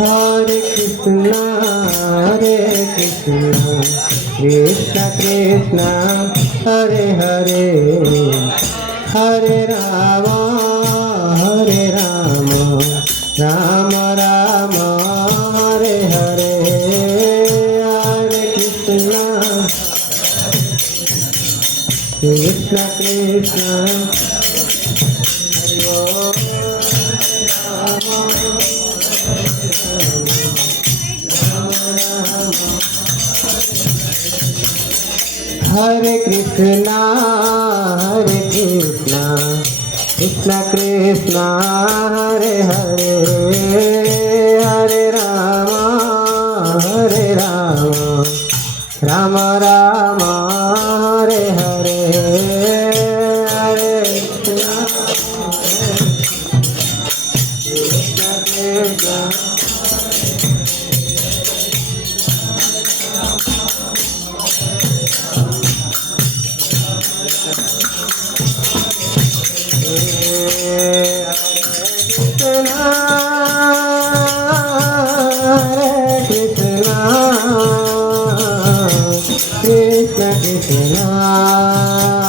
Hare Krishna, Krishna Krishna, Hare Hare, Hare Rama, Hare Rama, Rama Rama, Hare Hare, Hare Krishna, Krishna Krishna, Hare Hare Krishna, Krishna Krishna, Hare Hare, Hare Rama, Hare Rama, Rama Rama, Hare Hare, Hare Krishna, Krishna Krishna. Krishna Krishna